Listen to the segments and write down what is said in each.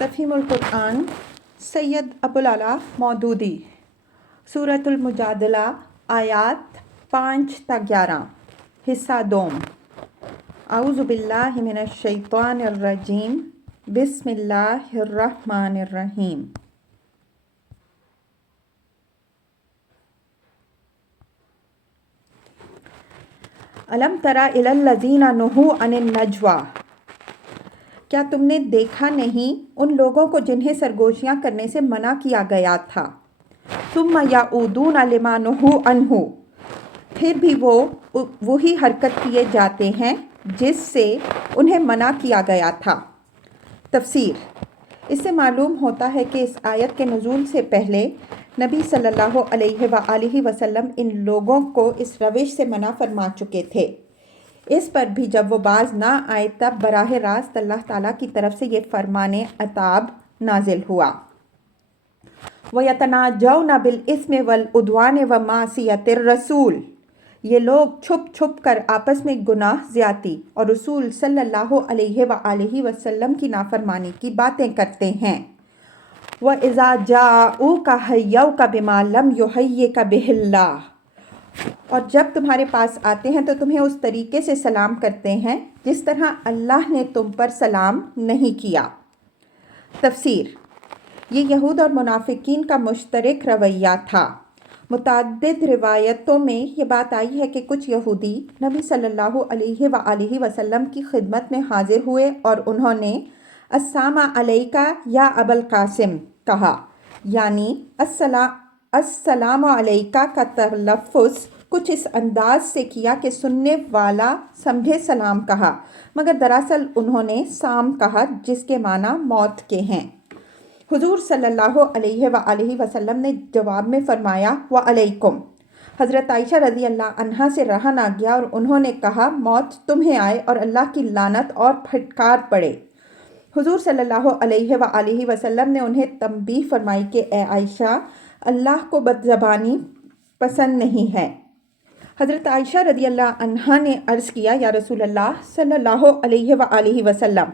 تفہیم القرآن سید ابوالعلا مودودی سورۃ المجادلہ آیات 5 تا 11 حصہ دوم۔ اعوذ باللہ من الشیطان الرجیم بسم اللہ الرحمن الرحیم۔ الم تری الی الذین نہوا عن النجوی، کیا تم نے دیکھا نہیں ان لوگوں کو جنہیں سرگوشیاں کرنے سے منع کیا گیا تھا؟ ثم یعودون لما نہوا عنہ، پھر بھی وہ وہی حرکت کیے جاتے ہیں جس سے انہیں منع کیا گیا تھا۔ تفسیر۔ اس سے معلوم ہوتا ہے کہ اس آیت کے نزول سے پہلے نبی صلی اللہ علیہ وآلہ وسلم ان لوگوں کو اس روش سے منع فرما چکے تھے۔ اس پر بھی جب وہ باز نہ آئے تب براہ راست اللہ تعالیٰ کی طرف سے یہ فرمان عتاب نازل ہوا۔ وَيَتَنَاجَوْنَ بِالْإِثْمِ وَالْعُدْوَانِ وَمَعْصِيَتِ الرَّسُولِ، یہ لوگ چھپ چھپ کر آپس میں گناہ زیادتی اور رسول صلی اللہ علیہ وآلہ وسلم کی نافرمانی کی باتیں کرتے ہیں۔ وَإِذَا جَاءُوكَ حَيَّوْكَ بِمَا لَمْ يُحَيِّكَ بِهِ اللَّهُ، اور جب تمہارے پاس آتے ہیں تو تمہیں اس طریقے سے سلام کرتے ہیں جس طرح اللہ نے تم پر سلام نہیں کیا۔ تفسیر۔ یہ یہود اور منافقین کا مشترک رویہ تھا۔ متعدد روایتوں میں یہ بات آئی ہے کہ کچھ یہودی نبی صلی اللہ علیہ وآلہ وسلم کی خدمت میں حاضر ہوئے اور انہوں نے السلام علیکہ یا ابا القاسم کہا، یعنی السلام علیکہ کا تلفظ کچھ اس انداز سے کیا کہ سننے والا سمجھے سلام کہا، مگر دراصل انہوں نے سام کہا جس کے معنی موت کے ہیں۔ حضور صلی اللہ علیہ وآلہ وسلم نے جواب میں فرمایا وعلیکم۔ حضرت عائشہ رضی اللہ عنہا سے رہا نہ گیا اور انہوں نے کہا موت تمہیں آئے اور اللہ کی لعنت اور پھٹکار پڑے۔ حضور صلی اللہ علیہ وآلہ وسلم نے انہیں تنبیہ فرمائی کہ اے عائشہ، اللہ کو بدزبانی پسند نہیں ہے۔ حضرت عائشہ رضی اللہ عنہا نے عرض کیا یا رسول اللہ صلی اللہ علیہ وآلہ وسلم،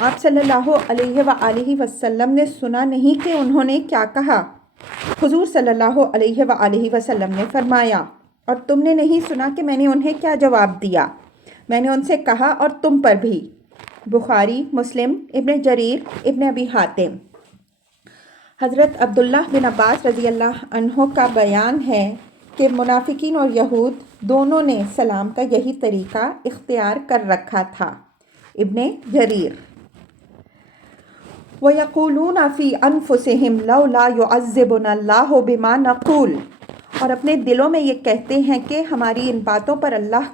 آپ صلی اللہ علیہ وآلہ وسلم نے سنا نہیں کہ انہوں نے کیا کہا؟ حضور صلی اللہ علیہ وآلہ وسلم نے فرمایا، اور تم نے نہیں سنا کہ میں نے انہیں کیا جواب دیا؟ میں نے ان سے کہا اور تم پر بھی۔ بخاری، مسلم، ابن جریر، ابن ابی حاتم۔ حضرت عبداللہ بن عباس رضی اللہ عنہ کا بیان ہے کہ منافقین اور یہود دونوں نے سلام کا یہی طریقہ اختیار کر رکھا تھا۔ ابن جریر۔ وَيَقُولُونَ فِي أَنفُسِهِمْ لَوْلَا يُعَذِّبُنَا اللَّهُ بِمَا نَقُولُ، اور اپنے دلوں میں یہ کہتے ہیں کہ ہماری ان باتوں پر اللہ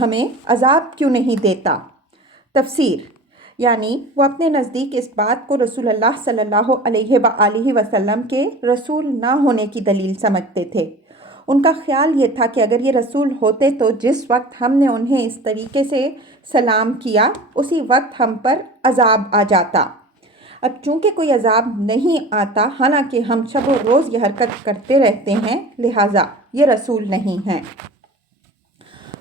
ہمیں عذاب کیوں نہیں دیتا۔ تفسیر۔ یعنی وہ اپنے نزدیک اس بات کو رسول اللہ صلی اللہ علیہ وآلہ وسلم کے رسول نہ ہونے کی دلیل سمجھتے تھے۔ ان کا خیال یہ تھا کہ اگر یہ رسول ہوتے تو جس وقت ہم نے انہیں اس طریقے سے سلام کیا اسی وقت ہم پر عذاب آ جاتا۔ اب چونکہ کوئی عذاب نہیں آتا، حالانکہ ہم شب و روز یہ حرکت کرتے رہتے ہیں، لہٰذا یہ رسول نہیں ہیں۔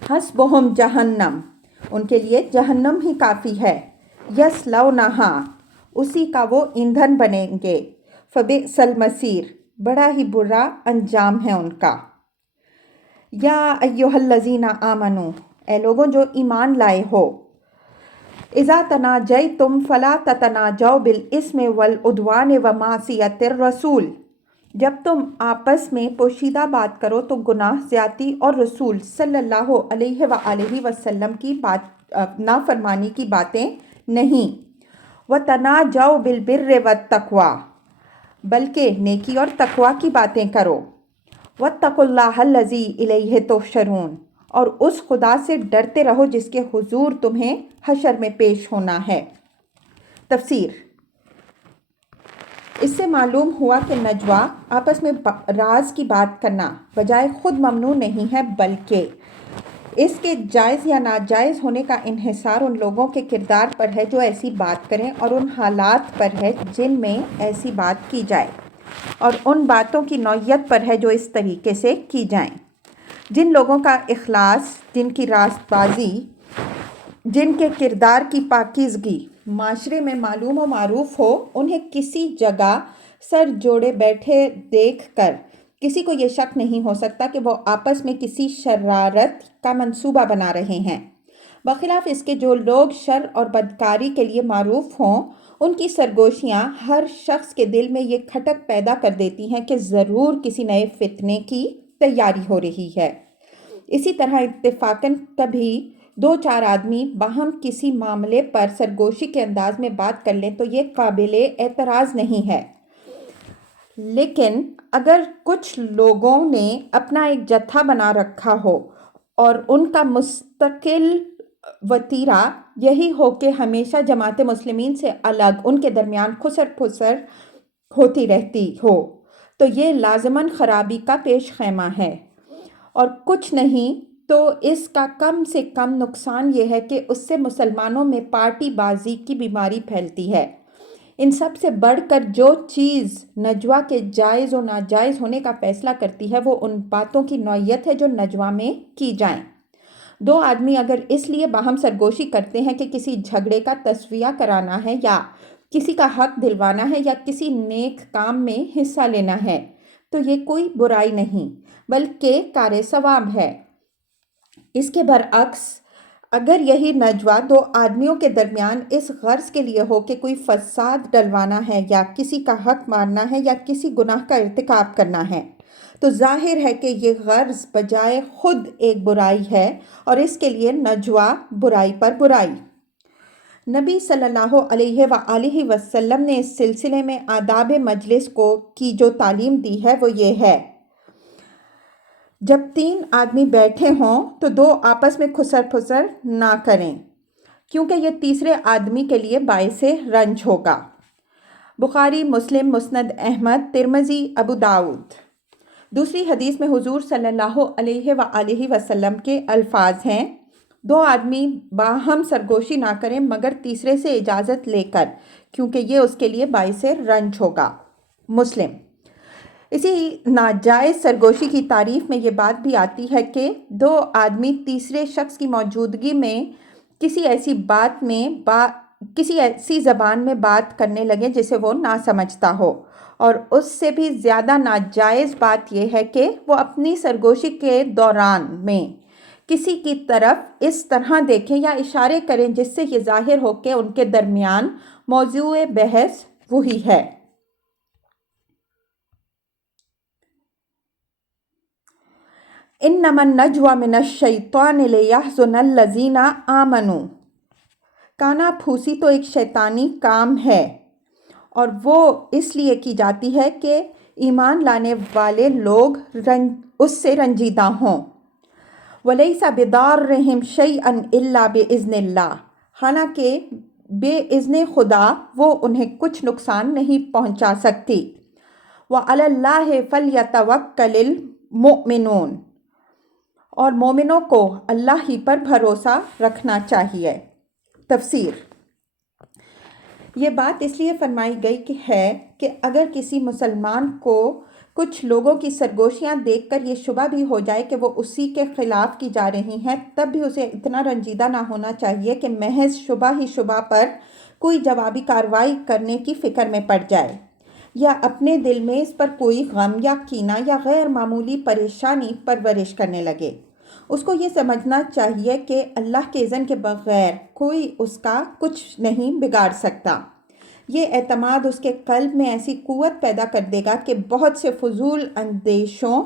حسبہم جہنم، ان کے لیے جہنم ہی کافی ہے۔ یصلونہا، اسی کا وہ ایندھن بنیں گے۔ فبئس المصیر، بڑا ہی برا انجام ہے ان کا۔ یا ایہا الذین آمنوا، اے لوگوں جو ایمان لائے ہو، اذا تناجیتم فلا تتناجوا بالاسم والعدوان ومعصیۃ الرسول، جب تم آپس میں پوشیدہ بات کرو تو گناہ زیادتی اور رسول صلی اللہ علیہ وآلہ وسلم کی نافرمانی کی باتیں نہیں۔ وتناجوا بالبر والتقوی، بلکہ نیکی اور تقوی کی باتیں کرو۔ واتقوا اللہ الذی الیہ تحشرون، اور اس خدا سے ڈرتے رہو جس کے حضور تمہیں حشر میں پیش ہونا ہے۔ تفسیر۔ اس سے معلوم ہوا کہ نجوہ آپس میں راز کی بات کرنا بجائے خود ممنوع نہیں ہے، بلکہ اس کے جائز یا ناجائز ہونے کا انحصار ان لوگوں کے کردار پر ہے جو ایسی بات کریں، اور ان حالات پر ہے جن میں ایسی بات کی جائے، اور ان باتوں کی نوعیت پر ہے جو اس طریقے سے کی جائیں۔ جن لوگوں کا اخلاص، جن کی راست بازی جن کے کردار کی پاکیزگی معاشرے میں معلوم و معروف ہو، انہیں کسی جگہ سر جوڑے بیٹھے دیکھ کر کسی کو یہ شک نہیں ہو سکتا کہ وہ آپس میں کسی شرارت کا منصوبہ بنا رہے ہیں۔ بخلاف اس کے جو لوگ شر اور بدکاری کے لیے معروف ہوں، ان کی سرگوشیاں ہر شخص کے دل میں یہ کھٹک پیدا کر دیتی ہیں کہ ضرور کسی نئے فتنے کی تیاری ہو رہی ہے۔ اسی طرح اتفاقاً کبھی دو چار آدمی باہم کسی معاملے پر سرگوشی کے انداز میں بات کر لیں تو یہ قابل اعتراض نہیں ہے، لیکن اگر کچھ لوگوں نے اپنا ایک جتھا بنا رکھا ہو اور ان کا مستقل وتیرہ یہی ہو کہ ہمیشہ جماعت مسلمین سے الگ ان کے درمیان خسر پھسر ہوتی رہتی ہو، تو یہ لازماً خرابی کا پیش خیمہ ہے، اور کچھ نہیں تو اس کا کم سے کم نقصان یہ ہے کہ اس سے مسلمانوں میں پارٹی بازی کی بیماری پھیلتی ہے۔ ان سب سے بڑھ کر جو چیز نجوہ کے جائز و ناجائز ہونے کا فیصلہ کرتی ہے وہ ان باتوں کی نوعیت ہے جو نجوہ میں کی جائیں۔ دو آدمی اگر اس لیے باہم سرگوشی کرتے ہیں کہ کسی جھگڑے کا تسویہ کرانا ہے یا کسی کا حق دلوانا ہے یا کسی نیک کام میں حصہ لینا ہے تو یہ کوئی برائی نہیں بلکہ کار ثواب ہے۔ اس کے برعکس اگر یہی نجوہ دو آدمیوں کے درمیان اس غرض کے لیے ہو کہ کوئی فساد ڈلوانا ہے یا کسی کا حق مارنا ہے یا کسی گناہ کا ارتکاب کرنا ہے تو ظاہر ہے کہ یہ غرض بجائے خود ایک برائی ہے اور اس کے لیے نجوہ برائی پر برائی۔ نبی صلی اللہ علیہ وآلہ وسلم نے اس سلسلے میں آداب مجلس کی جو تعلیم دی ہے وہ یہ ہے: جب تین آدمی بیٹھے ہوں تو دو آپس میں خسر پھسر نہ کریں، کیونکہ یہ تیسرے آدمی کے لیے باعث رنج ہوگا۔ بخاری، مسلم، مسند احمد، ترمذی، ابو داؤد۔ دوسری حدیث میں حضور صلی اللہ علیہ وآلہ وسلم کے الفاظ ہیں: دو آدمی باہم سرگوشی نہ کریں مگر تیسرے سے اجازت لے کر، کیونکہ یہ اس کے لیے باعث رنج ہوگا۔ مسلم۔ اسی ناجائز سرگوشی کی تعریف میں یہ بات بھی آتی ہے کہ دو آدمی تیسرے شخص کی موجودگی میں کسی ایسی زبان میں بات کرنے لگے جسے وہ نہ سمجھتا ہو، اور اس سے بھی زیادہ ناجائز بات یہ ہے کہ وہ اپنی سرگوشی کے دوران میں کسی کی طرف اس طرح دیکھیں یا اشارے کریں جس سے یہ ظاہر ہو کہ ان کے درمیان موضوع بحث وہی ہے۔ انما النجوى من الشیطان لیحزن الذین آمنوا۔ کانا پھوسی تو ایک شیطانی کام ہے اور وہ اس لیے کی جاتی ہے کہ ایمان لانے والے لوگ اس سے رنجیدہ ہوں۔ وَلَيْسَ بِضَارِّهِمْ شَيْئًا إِلَّا بِإِذْنِ اللَّهِ، حالانکہ بے اذن خدا وہ انہیں کچھ نقصان نہیں پہنچا سکتی۔ وَعَلَى اللَّهِ فَلْيَتَوَكَّلِ الْمُؤْمِنُونَ، اور مومنوں کو اللہ ہی پر بھروسہ رکھنا چاہیے۔ تفسیر۔ یہ بات اس لیے فرمائی گئی کہ اگر کسی مسلمان کو کچھ لوگوں کی سرگوشیاں دیکھ کر یہ شبہ بھی ہو جائے کہ وہ اسی کے خلاف کی جا رہی ہیں، تب بھی اسے اتنا رنجیدہ نہ ہونا چاہیے کہ محض شبہ ہی شبہ پر کوئی جوابی کارروائی کرنے کی فکر میں پڑ جائے، یا اپنے دل میں اس پر کوئی غم یا کینہ یا غیر معمولی پریشانی پرورش کرنے لگے۔ اس کو یہ سمجھنا چاہیے کہ اللہ کے اذن کے بغیر کوئی اس کا کچھ نہیں بگاڑ سکتا۔ یہ اعتماد اس کے قلب میں ایسی قوت پیدا کر دے گا کہ بہت سے فضول اندیشوں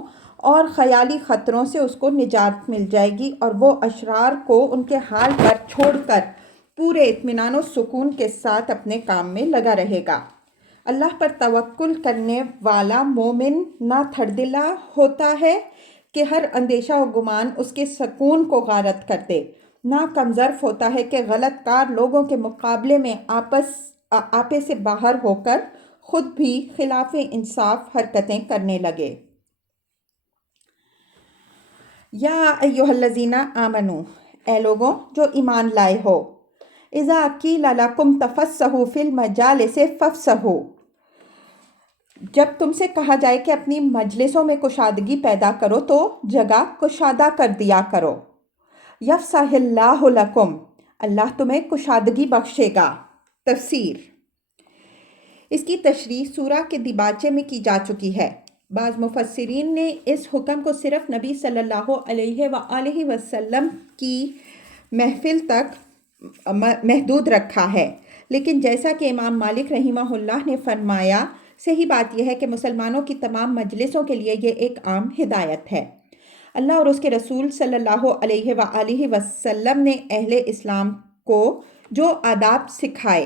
اور خیالی خطروں سے اس کو نجات مل جائے گی، اور وہ اشرار کو ان کے حال پر چھوڑ کر پورے اطمینان و سکون کے ساتھ اپنے کام میں لگا رہے گا۔ اللہ پر توکل کرنے والا مومن نہ تھردلا ہوتا ہے کہ ہر اندیشہ و گمان اس کے سکون کو غارت کر دے، نہ کمظرف ہوتا ہے کہ غلط کار لوگوں کے مقابلے میں آپے سے باہر ہو کر خود بھی خلاف انصاف حرکتیں کرنے لگے۔ یا ایھا الذین آمنوا، اے لوگوں جو ایمان لائے ہو، اذا قیل لکم تفسحوا فی المجالس فافسحوا، جب تم سے کہا جائے کہ اپنی مجلسوں میں کشادگی پیدا کرو تو جگہ کشادہ کر دیا کرو۔ یفسح اللہ لکم، اللہ تمہیں کشادگی بخشے گا۔ تفسیر: اس کی تشریح سورہ کے دیباچے میں کی جا چکی ہے۔ بعض مفسرین نے اس حکم کو صرف نبی صلی اللہ علیہ وآلہ وسلم کی محفل تک محدود رکھا ہے، لیکن جیسا کہ امام مالک رحمہ اللہ نے فرمایا، صحیح بات یہ ہے کہ مسلمانوں کی تمام مجلسوں کے لیے یہ ایک عام ہدایت ہے۔ اللہ اور اس کے رسول صلی اللہ علیہ وآلہ وسلم نے اہل اسلام کو جو آداب سکھائے،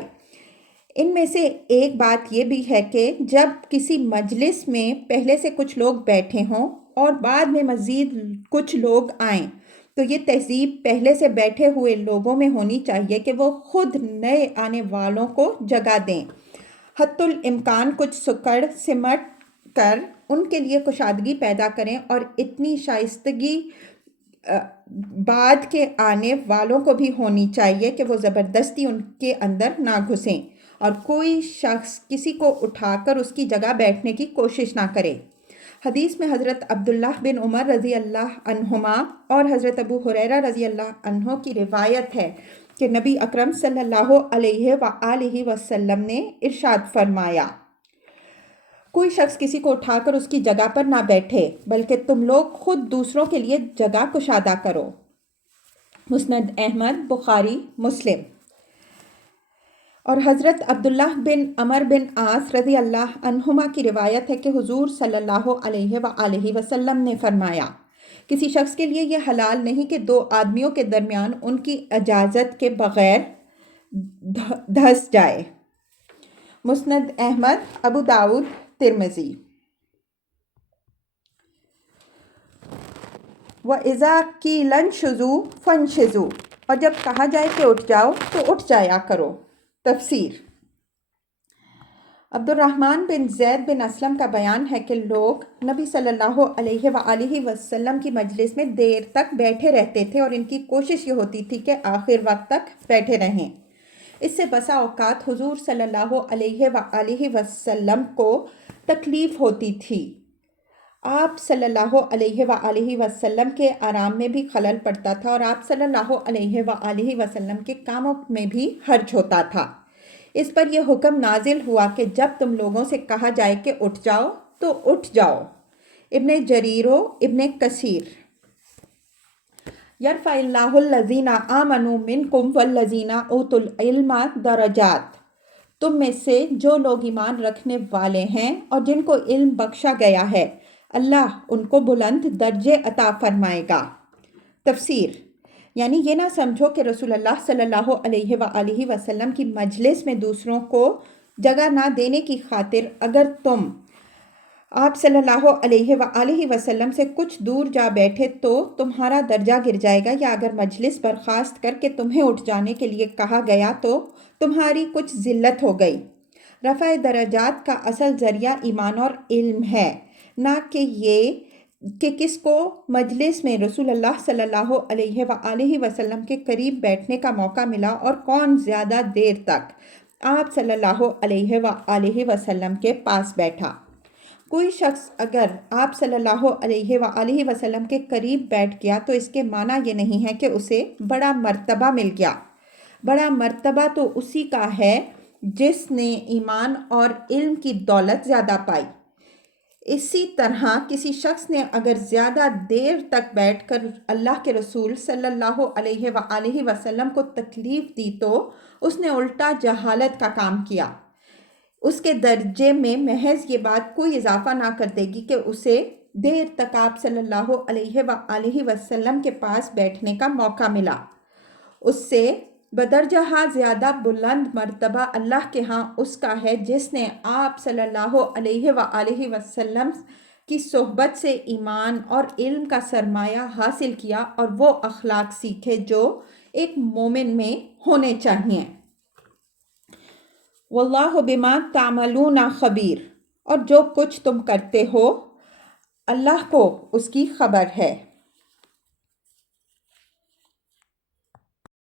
ان میں سے ایک بات یہ بھی ہے کہ جب کسی مجلس میں پہلے سے کچھ لوگ بیٹھے ہوں اور بعد میں مزید کچھ لوگ آئیں تو یہ تہذیب پہلے سے بیٹھے ہوئے لوگوں میں ہونی چاہیے کہ وہ خود نئے آنے والوں کو جگہ دیں، حتی الامکان کچھ سکڑ سمٹ کر ان کے لیے کشادگی پیدا کریں، اور اتنی شائستگی بعد کے آنے والوں کو بھی ہونی چاہیے کہ وہ زبردستی ان کے اندر نہ گھسیں اور کوئی شخص کسی کو اٹھا کر اس کی جگہ بیٹھنے کی کوشش نہ کرے۔ حدیث میں حضرت عبداللہ بن عمر رضی اللہ عنہما اور حضرت ابو ہریرہ رضی اللہ عنہ کی روایت ہے کہ نبی اکرم صلی اللہ علیہ وآلہ وسلم نے ارشاد فرمایا، کوئی شخص کسی کو اٹھا کر اس کی جگہ پر نہ بیٹھے، بلکہ تم لوگ خود دوسروں کے لیے جگہ کشادہ کرو۔ مسند احمد، بخاری، مسلم۔ اور حضرت عبداللہ بن عمر بن عاص رضی اللہ عنہما کی روایت ہے کہ حضور صلی اللہ علیہ وآلہ وسلم نے فرمایا، کسی شخص کے لیے یہ حلال نہیں کہ دو آدمیوں کے درمیان ان کی اجازت کے بغیر دھس جائے۔ مسند احمد، ابو داؤد، ترمذی۔ وَإِذَا قِيلَ انشُزُوا فَانشِزُوا، اور جب کہا جائے کہ اٹھ جاؤ تو اٹھ جایا کرو۔ تفسیر: عبد الرحمن بن زید بن اسلم کا بیان ہے کہ لوگ نبی صلی اللہ علیہ وآلہ وسلم کی مجلس میں دیر تک بیٹھے رہتے تھے اور ان کی کوشش یہ ہوتی تھی کہ آخر وقت تک بیٹھے رہیں۔ اس سے بسا اوقات حضور صلی اللہ علیہ وآلہ وسلم کو تکلیف ہوتی تھی، آپ صلی اللہ علیہ وآلہ وسلم کے آرام میں بھی خلل پڑتا تھا اور آپ صلی اللہ علیہ وآلہ وسلم کے کاموں میں بھی حرج ہوتا تھا۔ اس پر یہ حکم نازل ہوا کہ جب تم لوگوں سے کہا جائے کہ اٹھ جاؤ تو اٹھ جاؤ۔ ابن جریر و ابن کثیر۔ یرفع اللہ الذین آمنوا منکم والذین اوتوا العلم درجات، تم میں سے جو لوگ ایمان رکھنے والے ہیں اور جن کو علم بخشا گیا ہے، اللہ ان کو بلند درجے عطا فرمائے گا۔ تفسیر: یعنی یہ نہ سمجھو کہ رسول اللہ صلی اللہ علیہ وآلہ وسلم کی مجلس میں دوسروں کو جگہ نہ دینے کی خاطر اگر تم آپ صلی اللہ علیہ وآلہ وسلم سے کچھ دور جا بیٹھے تو تمہارا درجہ گر جائے گا، یا اگر مجلس برخاست کر کے تمہیں اٹھ جانے کے لیے کہا گیا تو تمہاری کچھ ذلت ہو گئی۔ رفع درجات کا اصل ذریعہ ایمان اور علم ہے، نہ کہ یہ کہ کس کو مجلس میں رسول اللہ صلی اللہ علیہ وآلہ وسلم کے قریب بیٹھنے کا موقع ملا اور کون زیادہ دیر تک آپ صلی اللہ علیہ وآلہ وسلم کے پاس بیٹھا۔ کوئی شخص اگر آپ صلی اللہ علیہ وآلہ وسلم کے قریب بیٹھ گیا تو اس کے معنی یہ نہیں ہے کہ اسے بڑا مرتبہ مل گیا۔ بڑا مرتبہ تو اسی کا ہے جس نے ایمان اور علم کی دولت زیادہ پائی۔ اسی طرح کسی شخص نے اگر زیادہ دیر تک بیٹھ کر اللہ کے رسول صلی اللہ علیہ وآلہ وسلم کو تکلیف دی تو اس نے الٹا جہالت کا کام کیا۔ اس کے درجے میں محض یہ بات کوئی اضافہ نہ کر دے گی کہ اسے دیر تک آپ صلی اللہ علیہ وآلہ وسلم کے پاس بیٹھنے کا موقع ملا۔ اس سے بدرجہ زیادہ بلند مرتبہ اللہ کے ہاں اس کا ہے جس نے آپ صلی اللہ علیہ وآلہ وسلم کی صحبت سے ایمان اور علم کا سرمایہ حاصل کیا اور وہ اخلاق سیکھے جو ایک مومن میں ہونے چاہیے۔ واللہ بما تعملون خبیر، اور جو کچھ تم کرتے ہو اللہ کو اس کی خبر ہے۔